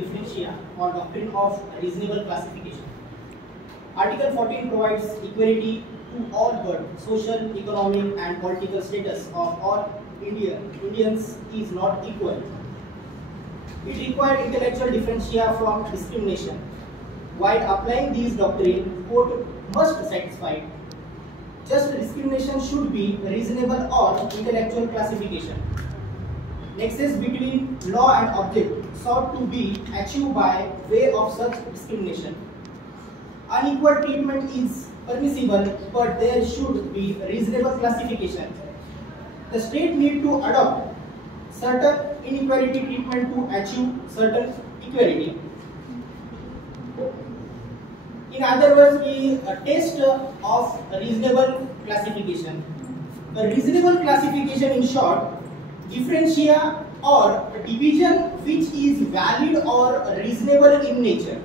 differentia or doctrine of reasonable classification. Article 14 provides equality to all but social, economic and political status of all Indians is not equal. It required intellectual differentia from discrimination. While applying these doctrine, court must satisfy just discrimination should be reasonable or intellectual classification. Nexus between law and object sought to be achieved by way of such discrimination. Unequal treatment is permissible, but there should be reasonable classification. The state need to adopt certain inequality treatment to achieve certain equality. In other words, a test of reasonable classification. A reasonable classification, in short, differentia or division which is valid or reasonable in nature.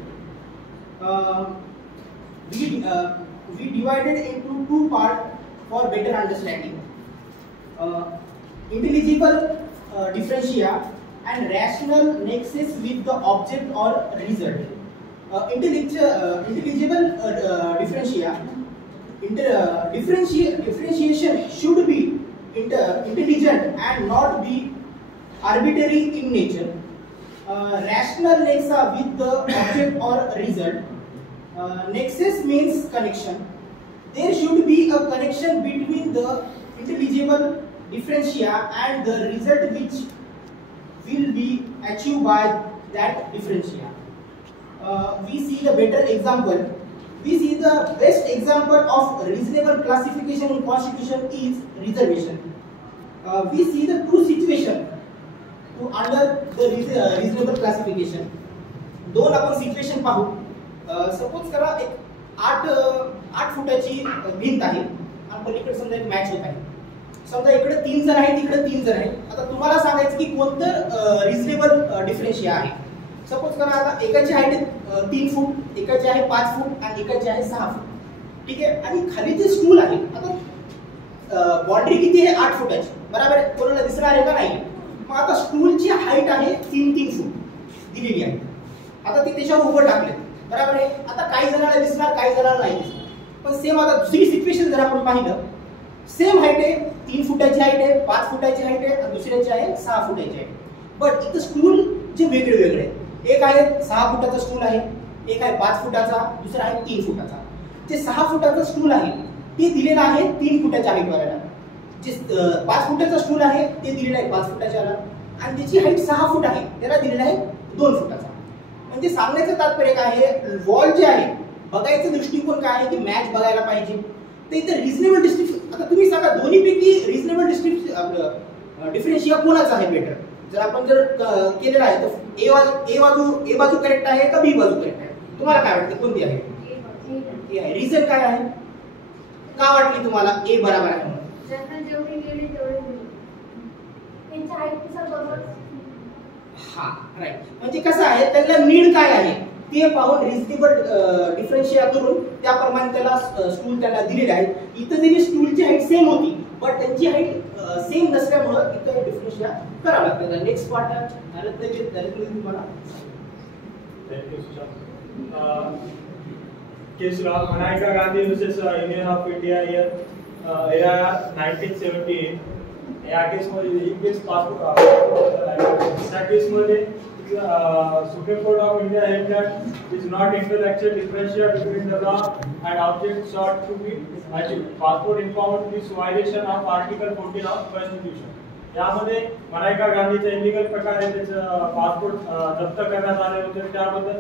We divided into two parts for better understanding. Intelligible differentia and rational nexus with the object or result. Intelligible differentiation should be intelligent and not be arbitrary in nature. Rational nexus with the object or result. Nexus means connection. There should be a connection between the intelligible differentia and the result which will be achieved by that differentia. We see the better example. We see the best example of reasonable classification in Constitution is reservation. We see the two situation to under the reasonable classification. दोन आपण सिच्युएशन पाहू. सपोज करा एक 8 फुटाची भिंत आहे आणि पलीकडे समजा एक मॅच होत आहे. समजा इकडे 3 जण आहेत, इकडे 3 जण आहेत. आता तुम्हाला सांगायचं की कोणतं रिजनेबल डिफरन्शिया आहे. सपोज करा आता एकाची हाईट 3 फूट, एकाची आहे 5 फूट आणि एकाची आहे 6 फूट. ठीक आहे. आणि खाली जे स्टूल आहे, आता बाउंड्री किती आहे 8 फुटाची, बरोबर आहे. कोणाला दिसणार आहे का नाही. मग आता स्टूलची हाईट आहे 3 फूट दिलेली आहे. आता ते त्याच्यावर उभं टाकले, बरोबर आहे. आता काही जणांना दिसणार, काही जणांना नाही दिसणार. पण सेम आता दुसरी सिच्युएशन जर आपण पाहिलं, सेम हाईट आहे, 3 फुटाची हाईट आहे, 5 फुटाची हाईट आहे आणि दुसऱ्याची आहे 6 फुटाची आहे. बट इथं स्टूल जे वेगळे वेगळे, एक आहे 6 फुटाचा स्टूल आहे, एक आहे 5 फुटाचा, दुसरा आहे 3 फुटाचा. जे 6 फुटाचा स्टूल आहे ते दिलेलं आहे 3 फुटाच्या हाईटवरला. जे 5 फुटाचा स्टूल आहे ते दिलेलं आहे 5 फुटाच्याला आणि त्याची हाईट 6 फूट आहे त्याला दिलेलं आहे 2 फुटाचा. म्हणजे सांगण्याचं तात्पर्य काय आहे, वॉल जे आहे बघायचा दृष्टिकोन काय आहे की मॅच बघायला पाहिजे. तर इथे रिजनेबल डिस्ट्रिब्युशन, आता तुम्ही सांगा दोन्हीपैकी रिजनेबल डिफरन्शिया कोणाचा आहे बेटर. जर आपण जर केलेला आहे तर ए बाजू करेक्ट आहे का बी बाजू करेक्ट आहे, तुम्हाला काय वाटतं कोणती आहे. ए आहे. रिझन काय आहे, का वाटली तुम्हाला ए बरोबर आहे. हा राईट. म्हणजे कसं आहे, त्यांना नीड काय आहे ते पाहून रिजनेबल डिफरन्शिया करून त्याप्रमाणे त्याला स्टूल त्यांना दिलेले आहे. इथं जरी स्टूलची हाईट सेम होती बट त्यांची हाईट सेम नसल्यामुळे इथं डिफरन्शिया करावं लागतं. नेक्स्ट पार्ट तुम्हाला case law Maneka Gandhi versus Union of India year 1978. या केसमध्ये ही केस पास त्या केसमध्ये Supreme Court of India held that is not intellectual differential between the law and object sought to be achieved. Passport impound this violation of Article 14 of Constitution. यामध्ये मनायका गांधीच्या इलिगल प्रकारे त्याचं पासपोर्ट जप्त करण्यात आले होते. त्याबद्दल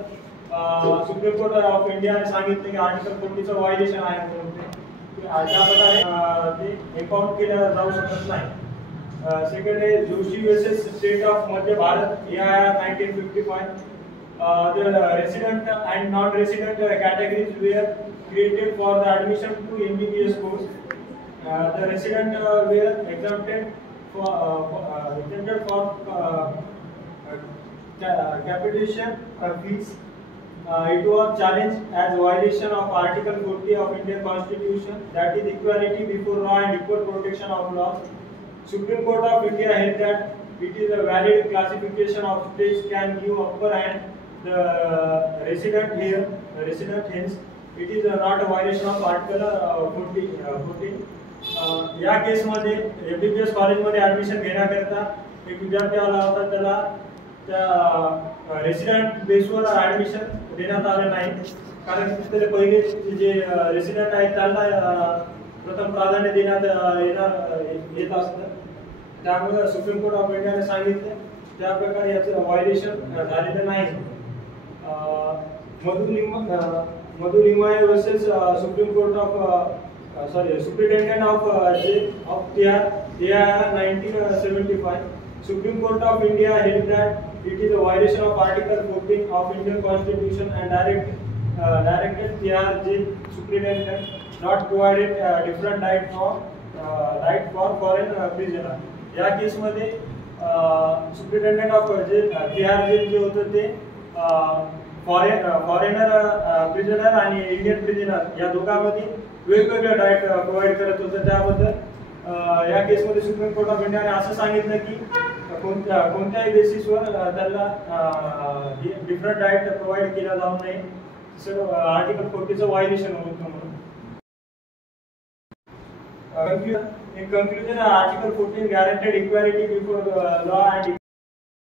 सुप्रीम कोर्ट ऑफ इंडियाने सांगितले की आर्टिकल 14 चं व्हायोलेशन आहे म्हणून त्या प्रकारे ते इम्पाउंड केलं जाऊ शकत नाही. Second is Joshi versus State of Madhya Bharat, AIR 1955. The resident and non-resident categories were created for the admission to MBBS course. The resident were exempted for capitation fees. It was challenged as violation of Article 40 of Indian Constitution, that is equality before law and equal protection of laws. Supreme Court of India held that it is a valid classification of states can give upper hand the resident here, resident hence, it is not a violation of Article 14. या केसमध्ये MBBS कॉलेजमध्ये ॲडमिशन घेण्याकरता एक विद्यार्थी आला होता, त्याला त्या रेसिडेंट बेसवर ॲडमिशन देण्यात आलं नाही, कारण तिथले पहिले जे रेसिडेंट आहेत त्यांना प्रथम प्राधान्य देण्यात येत असतं. त्यामुळे सुप्रीम कोर्ट ऑफ इंडियाने सांगितलं त्या प्रकारे याचं व्हायलेशन झालेलं नाही. Madhu Limaye versus Supreme Court of Superintendent of TR 1975. Supreme Court of India held that it is a violation of Article 14 of Indian Constitution and directed TRJ Superintendent not provided different right for foreign prisoner. या केसमध्ये superintendent of TRJ जे होतं ते foreigner prisoner आणि Indian prisoner या दोघांमध्ये वेगवेगळे right provide करत होतं. त्याबद्दल या केसमध्ये सुप्रीम कोर्ट ऑफ इंडियाने असं सांगितलं की कोणत्याही बेसिसवर त्यांना डिफरंट राईट प्रोव्हाइड केला जाऊ नये, सर आर्टिकल 40चं व्हायलेशन होतं म्हणून. In conclusion, Article 14 guaranteed equality before law and